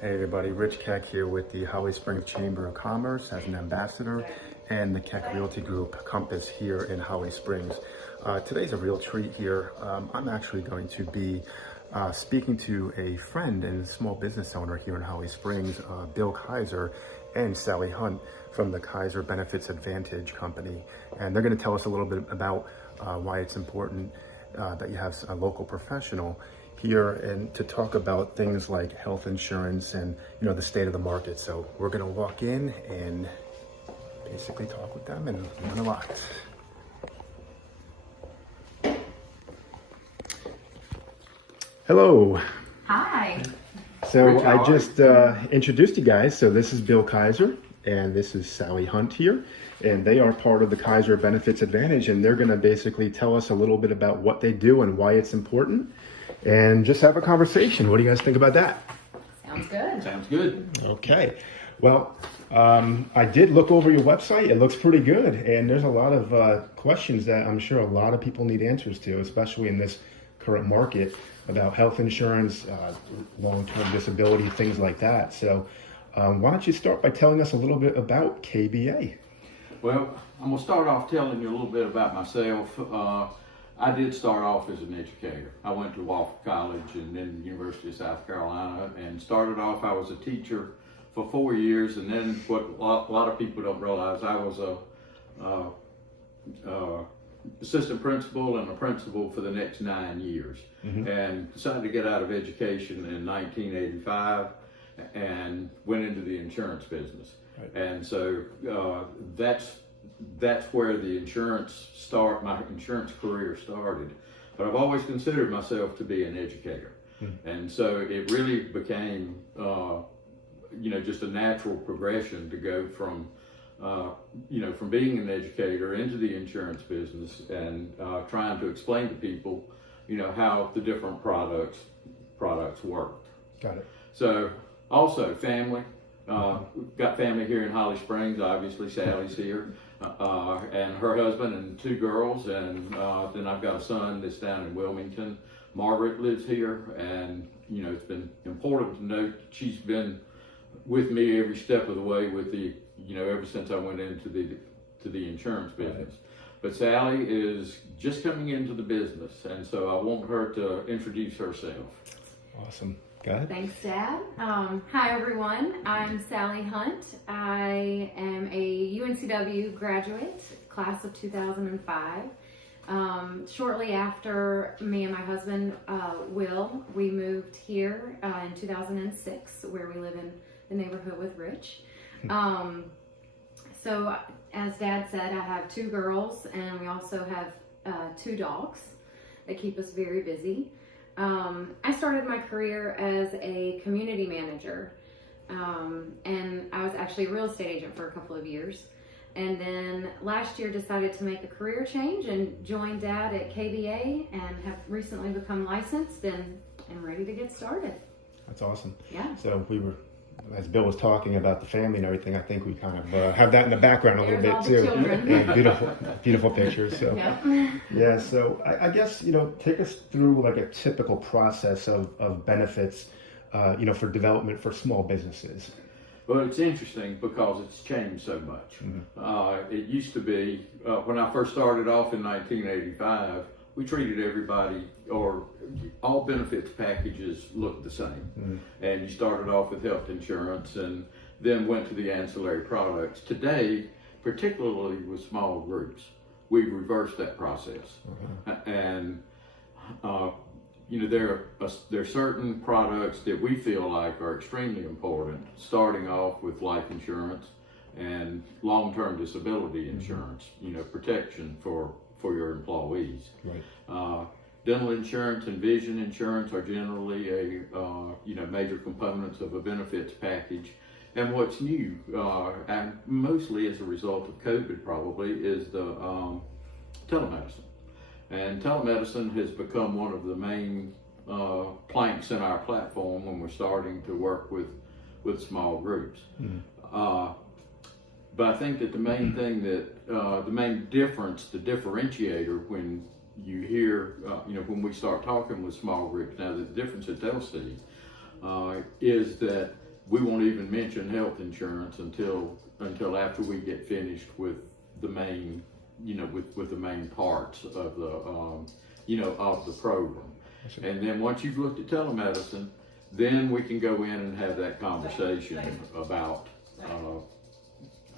Hey everybody, Rich Keck here with the Holly Springs Chamber of Commerce as an ambassador and the Keck Realty Group Compass here in Holly Springs. Today's a real treat here. I'm actually going to be speaking to a friend and small business owner here in Holly Springs, Bill Kiser and Sally Hunt from the Kiser Benefits Advantage company. And they're going to tell us a little bit about why it's important that you have a local professional here and to talk about things like health insurance and the state of the market. So we're going to walk in and basically talk with them and learn a lot. Hello. Hi. So I just introduced you guys. So this is Bill Kiser and this is Sally Hunt here, and they are part of the Kiser Benefits Advantage, and they're going to basically tell us a little bit about what they do and why it's important, and just have a conversation. What do you guys think about that? Sounds good. Sounds good. Okay. Well, I did look over your website. It looks pretty good, and there's a lot of questions that I'm sure a lot of people need answers to, especially in this current market, about health insurance, long-term disability, things like that. So why don't you start by telling us a little bit about KBA? Well, I'm going to start off telling you a little bit about myself. I did start off as an educator. I went to Wofford College and then the University of South Carolina, and started off, I was a teacher for 4 years, and then what a lot of people don't realize, I was a assistant principal and a principal for the next 9 years, and decided to get out of education in 1985 and went into the insurance business. Right. And so that's where the my insurance career started. But I've always considered myself to be an educator. And so it really became, just a natural progression to go from, from being an educator into the insurance business and trying to explain to people, how the different products worked. Got it. So also family. Got family here in Holly Springs, obviously. Sally's here, and her husband and 2 girls, and then I've got a son that's down in Wilmington. Margaret lives here, and it's been important to note that she's been with me every step of the way with the, ever since I went into the insurance business. Right. But Sally is just coming into the business, and so I want her to introduce herself. Awesome. Go ahead. Thanks, Dad. Hi, everyone. I'm Sally Hunt. I am a UNCW graduate, class of 2005. Shortly after me and my husband, Will, we moved here in 2006, where we live in the neighborhood with Rich. So, as Dad said, I have 2 girls, and we also have 2 dogs that keep us very busy. I started my career as a community manager, and I was actually a real estate agent for a couple of years. And then last year decided to make a career change and joined Dad at KBA, and have recently become licensed and ready to get started. That's awesome. Yeah. So as Bill was talking about the family and everything, I think we kind of have that in the background a little bit too. And beautiful pictures. So yeah. So I guess take us through like a typical process of benefits, for development for small businesses. Well, it's interesting because it's changed so much. It used to be when I first started off in 1985. We treated everybody, or all benefits packages looked the same. And you started off with health insurance and then went to the ancillary products. Today, particularly with small groups, we've reversed that process. And, there are certain products that we feel like are extremely important, starting off with life insurance and long-term disability insurance, protection for your employees. Right. Dental insurance and vision insurance are generally a major components of a benefits package. And what's new, and mostly as a result of COVID probably, is the telemedicine. And telemedicine has become one of the main planks in our platform when we're starting to work with small groups. But I think that the main thing that, the main difference, the differentiator when you hear, when we start talking with small groups now, the difference that they'll see is that we won't even mention health insurance until after we get finished with the main, with the main parts of the, of the program. And then once you've looked at telemedicine, then we can go in and have that conversation about,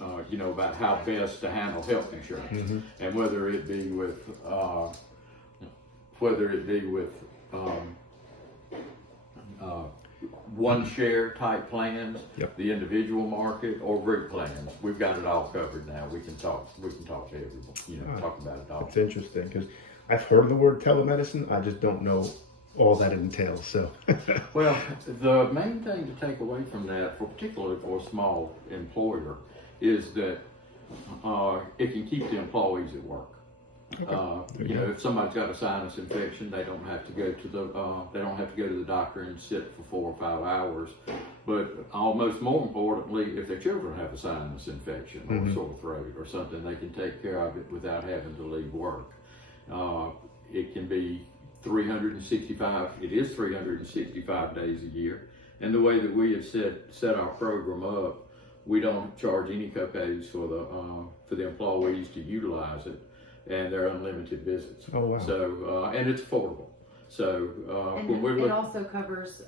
about how best to handle health insurance, and whether it be with one share type plans, the individual market, or group plans. We've got it all covered now. We can talk to everyone, talk about it all. It's interesting because I've heard of the word telemedicine. I just don't know all that it entails. So, well, the main thing to take away from that, particularly for a small employer, is that it can keep the employees at work. If somebody's got a sinus infection, they don't have to go to the doctor and sit for 4 or 5 hours. But almost more importantly, if their children have a sinus infection or a sore throat or something, they can take care of it without having to leave work. It can be 365. It is 365 days a year, and the way that we have set our program up, we don't charge any copays for the employees to utilize it, and they're unlimited visits. Oh wow! So and it's affordable. So and it also covers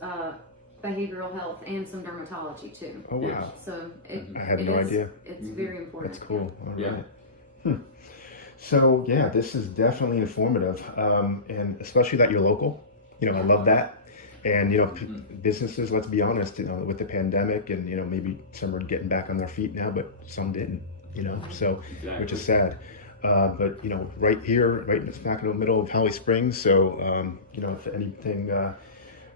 behavioral health and some dermatology too. Oh wow! Yes. So I had no idea. It's very important. That's cool. All right. Yeah. So yeah, this is definitely informative, and especially that you're local. I love that. And businesses, let's be honest, with the pandemic, and maybe some are getting back on their feet now, but some didn't. So Exactly. which is sad. But right here, right smack in the middle of Holly Springs. So if anything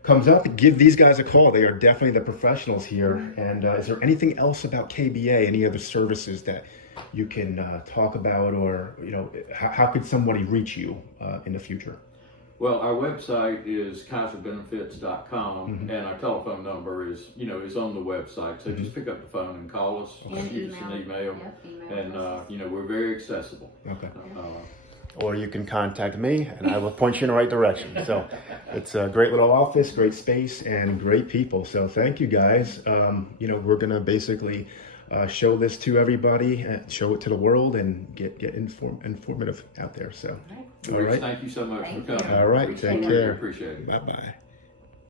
comes up, give these guys a call. They are definitely the professionals here. And is there anything else about KBA? Any other services that you can talk about, or how could somebody reach you in the future? Well, our website is KiserBenefits.com, and our telephone number is on the website. So just pick up the phone and call us, And shoot us an email, email and we're very accessible. Okay. Or you can contact me, and I will point you in the right direction. So it's a great little office, great space, and great people. So thank you guys. We're gonna basically show this to everybody, show it to the world, and get informative out there. So, all right. Thank you so much for coming. All right, take care. Appreciate it. Bye bye.